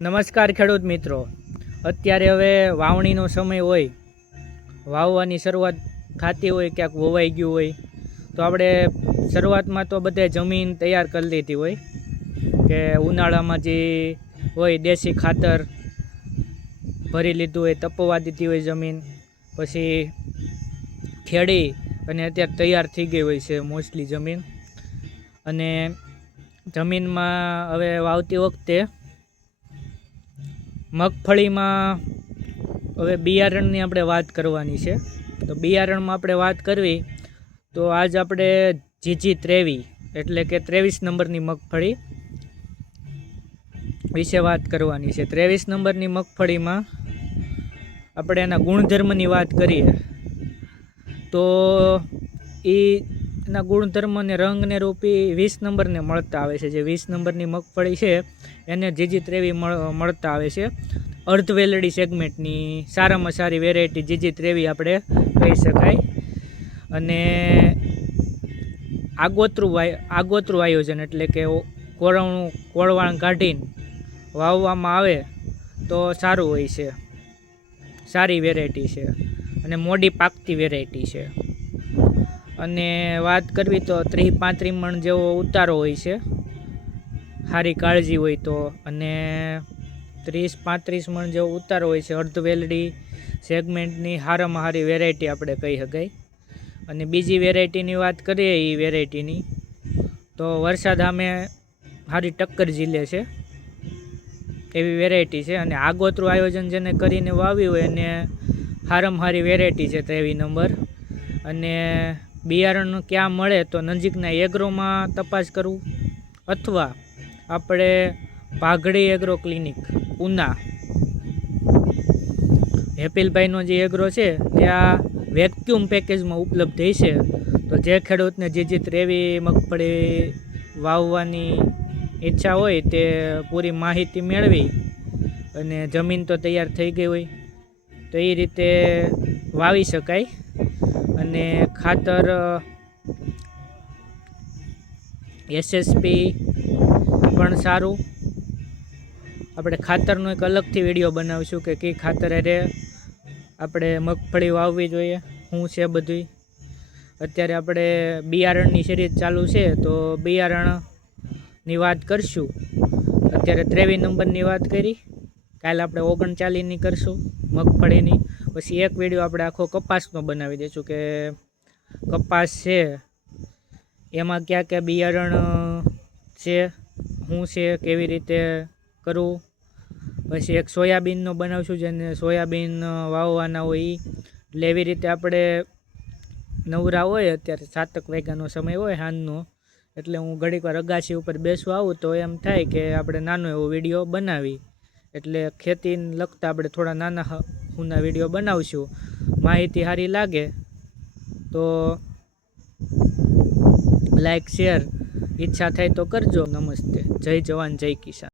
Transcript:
નમસ્કાર ખેડૂત મિત્રો, અત્યારે હવે વાવણીનો સમય હોય, વાવવાની શરૂઆત થતી હોય, ક્યાંક વવાઈ ગયું હોય તો આપણે શરૂઆતમાં તો બધે જમીન તૈયાર કરી લીધી હોય કે ઉનાળામાં જે હોય દેશી ખાતર ભરી લીધું હોય, તપવા દીધી હોય જમીન, પછી ખેડી અને અત્યારે તૈયાર થઈ ગઈ હોય છે મોસ્ટલી જમીન. અને જમીનમાં હવે વાવતી વખતે મગફળીમાં હવે બિયારણની આપણે વાત કરવાની છે. તો બિયારણમાં આપણે વાત કરવી તો આજ આપણે GG23 એટલે કે 23 નંબરની મગફળી વિશે વાત કરવાની છે. 23 નંબરની મગફળીમાં આપણે એના ગુણધર્મની વાત કરીએ તો એના ગુણધર્મને રંગને રૂપી 20 નંબરને મળતા આવે છે. જે 20 નંબરની મગફળી છે એને GG23 મળતા આવે છે. અર્ધવેલડી સેગમેન્ટની સારામાં સારી વેરાયટી GG23 આપણે કહી શકાય. અને આગોતરું આયોજન એટલે કે કોળવાણ કાઢીને વાવવામાં આવે તો સારું હોય છે, સારી વેરાયટી છે અને મોડી પાકતી વેરાયટી છે. અને વાત કરવી તો 30-35 મણ જેવો ઉતારો હોય છે સારી કાળજી હોય તો, અને 30-35 મણ જેવો ઉતારો હોય છે. અર્ધવેલડી સેગમેન્ટની સારામાં સારી વેરાયટી આપણે કહી શકાય. અને બીજી વેરાયટીની વાત કરીએ એ વેરાયટીની તો વરસાદ સામે સારી ટક્કર ઝીલે છે એવી વેરાયટી છે. અને આગોતરું આયોજન જેને કરીને વાવ્યું હોય એને સારામાં સારી વેરાયટી છે 23 નંબર. અને બિયારણ ક્યાં મળે તો નજીકના એગ્રોમાં તપાસ કરવું, અથવા આપણે પાઘડી એગ્રો ક્લિનિક ઉના, હેપીલભાઈનો જે એગ્રો છે ત્યાં વેક્યુમ પેકેજમાં ઉપલબ્ધ છે. તો જે ખેડૂતને GG23 મગફળી વાવવાની ઈચ્છા હોય તે પૂરી માહિતી મેળવી, અને જમીન તો તૈયાર થઈ ગઈ હોય તો એ રીતે વાવી શકાય. અને ખાતર SSP પણ સારું. આપણે ખાતરનો એક અલગથી વિડીયો બનાવીશું કે કઈ ખાતર અરે આપણે મગફળી વાવવી જોઈએ, શું છે બધું. અત્યારે આપણે બિયારણની સિરીઝ ચાલુ છે તો બિયારણની વાત કરશું. અત્યારે 23 નંબરની વાત કરી, કાલે આપણે 39ની કરશું મગફળીની. પછી એક વિડીયો આપણે આખો કપાસનો બનાવી દઈશું કે કપાસ છે એમાં ક્યાં ક્યાં બિયારણ છે, શું છે, કેવી રીતે કરવું. પછી એક સોયાબીનનો બનાવશું જેને સોયાબીન વાવવાના હોય એટલે એવી રીતે આપણે નવરા હોય, અત્યારે 7 વાગ્યાનો સમય હોય સાંજનો, એટલે હું ઘડીક વાર અગાસી ઉપર બેસવા આવું તો એમ થાય કે આપણે નાનો એવો વિડીયો બનાવી. એટલે ખેતીને લગતા આપણે થોડા નાના હુના વિડીયો બનાવશું. માહિતી સારી લાગે તો લાઈક શેર ઈચ્છા થાય તો કરજો. નમસ્તે, જય જવાન જય કિસાન.